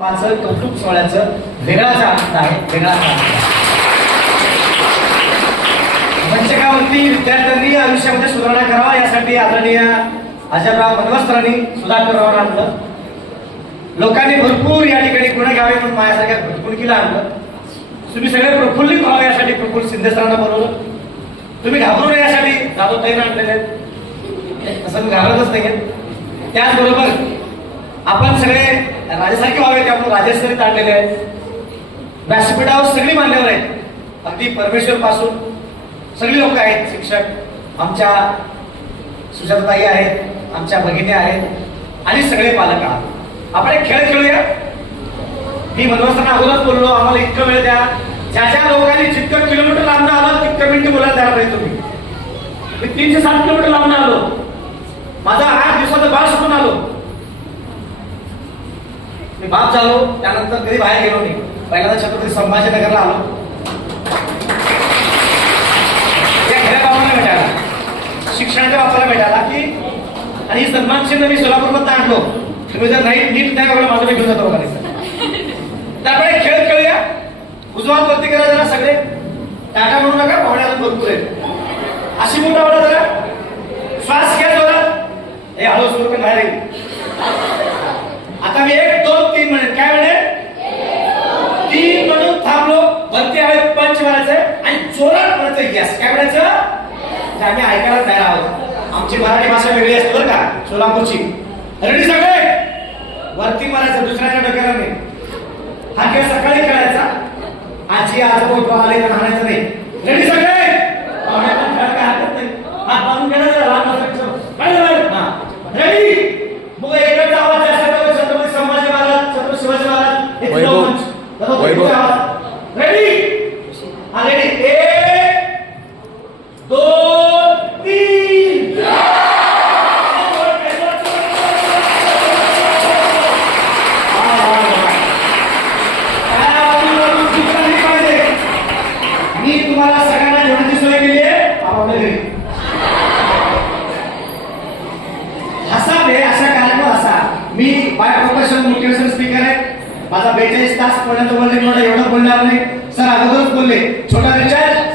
माझं कौतुक सोहळ्याचं वेगळाच आनंद आहे वेगळाच आनंद आहे. मंचकावरती विद्यार्थ्यांनी आयुष्यामध्ये सुधारणा करावा यासाठी आदरणीय अजयराव मनवस्त्रांनी सुधाकरराव आणलं. लोकांनी भरपूर या ठिकाणी गुन्हे घ्यावे म्हणून माझ्यासारख्या भटकुणकीला आणलं. तुम्ही सगळे प्रफुल्लित व्हावे यासाठी प्रफुल्ल शिंदे सरांना बोलवलं. तुम्ही घाबरू नये यासाठी जाधव तैन आणलेले असं तसं घाबरतच नाही त्याचबरोबर आपण सगळे राजासारखे व्हावे राजेश्वरीत आणलेले आहेत. व्यासपीठावर सगळी मान्यवर आहेत. अगदी परमेश्वर पासून सगळी लोक आहेत शिक्षक आमच्या सुजाताई आहेत आमच्या भगिनी आहेत आणि सगळे पालक आहात. आपण एक खेळ खेळूया. मी मनोस्ताना अगोदरच बोललो आम्हाला इतकं वेळ द्या. ज्या ज्या लोकांनी जितकं किलोमीटर लांब आलं तितकं मिनिट बोलायला तयार पाहिजे तुम्ही. मी तीनशे साठ किलोमीटर लांब आलो. माझा आठ दिवसाचा बाळ सुटून आलो. मी बाप झालो त्यानंतर कधी बाहेर गेलो नाही पहिल्यांदा छत्रपती संभाजीनगरला आलो. त्या खऱ्या बाबांना भेटायला शिक्षणाच्या बापाला भेटायला की आणि सन्मान चिन्ह मी सोलापूरमध्ये आणलो. तुम्ही जर नाही नीट नाही बघा माझं घेऊन जातो बघा तर खेळ खेळूया. उजवा वरती करा जरा सगळे. टाटा म्हणू नका पाहुण्याला भरपूर आहे अशी मुलं आवडा जरा. श्वास घ्या जोरात. हे हळू सुरू बाहेर म्हणायचं यस काय म्हणायचं? आम्ही ऐकायला तयार आहोत आमची मराठी भाषा वेगळी असते बरं का? सोलापूरची. रेडी सगळे? वरती मारायचं दुसऱ्याच्या डोक्याला नाही. हा खेळ सकाळी खेळायचा. आजी आजोबा आले तर म्हणायचं नाही. रेडी सगळे? पाहुणे पण खेळ काय हरकत नाही हात बांधून खेळायचं लहान बसायचं काय झालं हा रेडी मग एकच आवाज जास्त तर छत्रपती संभाजी महाराज छत्रपती शिवाजी महाराज हे वैभव. मंच. तर वैभव. रेडी हा रेडी एक दोन तीन मी तुम्हाला सगळ्यांना जेवणाची सोय केली आहे आपापल्या घरी हसा अशा कार्यक्रम असा. मी बाय प्रोफेशनल मोटिवेशन स्पीकर आहे. माझा बेचाळीस तास पर्यंत बोलले मला एवढं बोलणार नाही. सर अगोदरच बोलले छोटा रिचार्ज